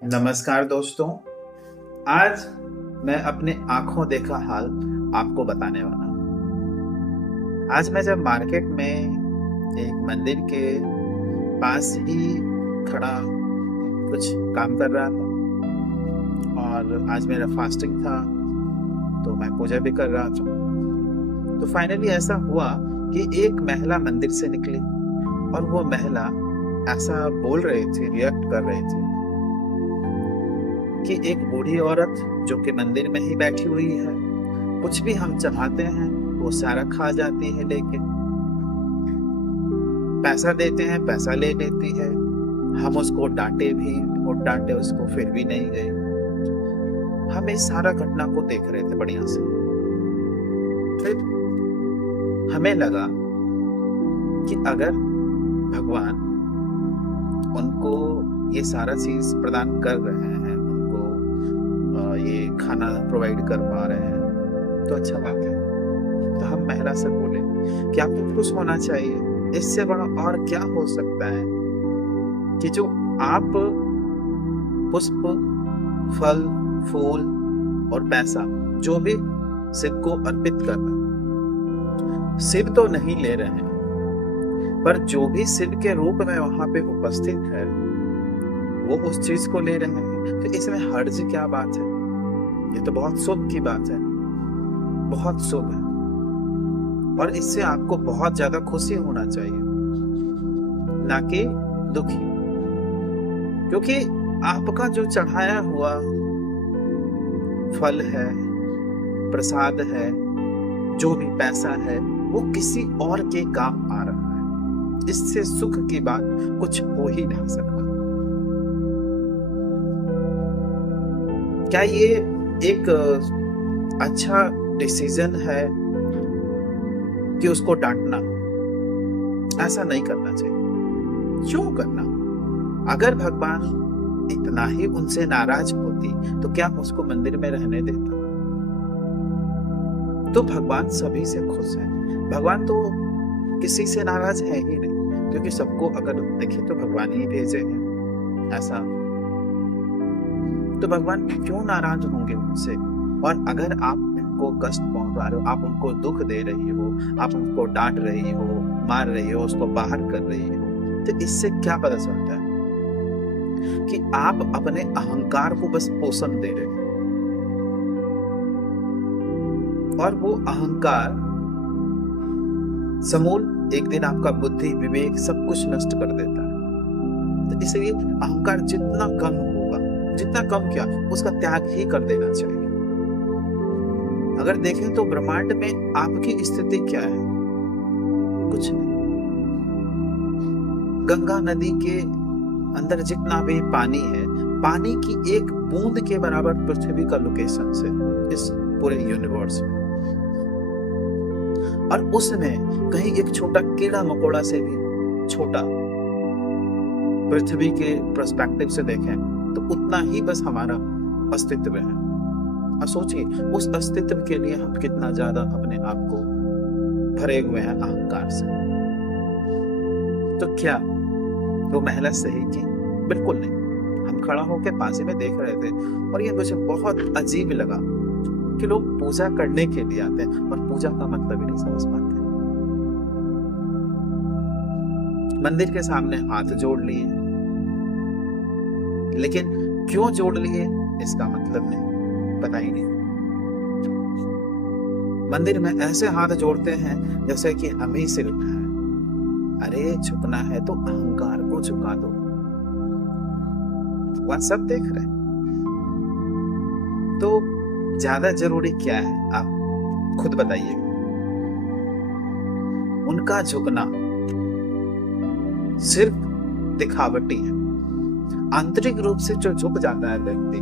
नमस्कार दोस्तों। आज मैं अपने आँखों देखा हाल आपको बताने वाला हूँ। आज मैं जब मार्केट में एक मंदिर के पास ही खड़ा कुछ काम कर रहा था और आज मेरा फास्टिंग था, तो मैं पूजा भी कर रहा था। तो फाइनली ऐसा हुआ कि एक महिला मंदिर से निकली और वो महिला ऐसा बोल रही थी, रिएक्ट कर रही थी कि एक बूढ़ी औरत जो कि मंदिर में ही बैठी हुई है, कुछ भी हम चढ़ाते हैं वो सारा खा जाती है लेके। पैसा देते हैं, पैसा ले लेती है। हम उसको डांटे भी, और डांटे उसको फिर भी नहीं गए। हम इस सारा घटना को देख रहे थे बढ़िया से। फिर हमें लगा कि अगर भगवान उनको ये सारा चीज प्रदान कर रहे हैं, ये खाना प्रोवाइड कर पा रहे हैं, तो अच्छा बात है। तो हम महिला से बोले कि आपको खुश होना चाहिए, इससे बड़ा और क्या हो सकता है कि जो आप पुष्प, फल, फूल और पैसा जो भी शिव को अर्पित कर रहे हैं, शिव तो नहीं ले रहे हैं, पर जो भी शिव के रूप में वहां पे उपस्थित है वो उस चीज को ले रहे हैं। तो इसमें हर्ज क्या बात है? ये तो बहुत शुभ की बात है, बहुत शुभ है, और इससे आपको बहुत ज्यादा खुशी होना चाहिए, ना कि दुखी। क्योंकि आपका जो चढ़ाया हुआ फल है, प्रसाद है, जो भी पैसा है, वो किसी और के काम आ रहा है। इससे सुख की बात कुछ हो ही नहीं सकता। क्या ये एक अच्छा डिसीजन है कि उसको डांटना? ऐसा नहीं करना चाहिए। क्यों करना? अगर भगवान इतना ही उनसे नाराज होती तो क्या उसको मंदिर में रहने देता? तो भगवान सभी से खुश है। भगवान तो किसी से नाराज है ही नहीं, क्योंकि सबको अगर देखे तो भगवान ही भेजे हैं। ऐसा तो भगवान क्यों नाराज होंगे उनसे? और अगर आप उनको कष्ट पहुंचा रहे हो, आप उनको दुख दे रही हो, आप उनको डांट रही हो, मार रही हो, उसको बाहर कर रही हो, तो इससे क्या पता चलता है? कि आप अपने अहंकार को बस पोषण दे रहे हो, और वो अहंकार समूल एक दिन आपका बुद्धि, विवेक सब कुछ नष्ट कर देता है। तो इसलिए अहंकार जितना कम होगा, जितना कम क्या, उसका त्याग ही कर देना चाहिए। अगर देखें तो ब्रह्मांड में आपकी स्थिति क्या है? कुछ नहीं। गंगा नदी के अंदर जितना भी पानी है, पानी की एक बूंद के बराबर पृथ्वी का लोकेशन से इस पूरे यूनिवर्स में, और उसमें कहीं एक छोटा कीड़ा मकोड़ा से भी छोटा पृथ्वी के पर्सपेक्टिव से देखें तो उतना ही बस हमारा अस्तित्व है। और सोचिए उस अस्तित्व के लिए हम कितना ज्यादा अपने आप को भरे हुए हैं अहंकार से। तो क्या वो महिला सही की? बिल्कुल नहीं। हम खड़ा होकर पास में देख रहे थे, और ये मुझे बहुत अजीब लगा कि लोग पूजा करने के लिए आते हैं और पूजा का मतलब ही नहीं समझ पाते। मंदिर के सामने हाथ जोड़ लिए, लेकिन क्यों जोड़ लिए इसका मतलब नहीं, पता ही नहीं। मंदिर में ऐसे हाथ जोड़ते हैं जैसे कि हम ही सिर उठाए। अरे झुकना है तो अहंकार को झुका दो। वह सब देख रहे। तो ज्यादा जरूरी क्या है, आप खुद बताइए। उनका झुकना सिर्फ दिखावटी है। आंतरिक रूप से जो झुक जाता है व्यक्ति,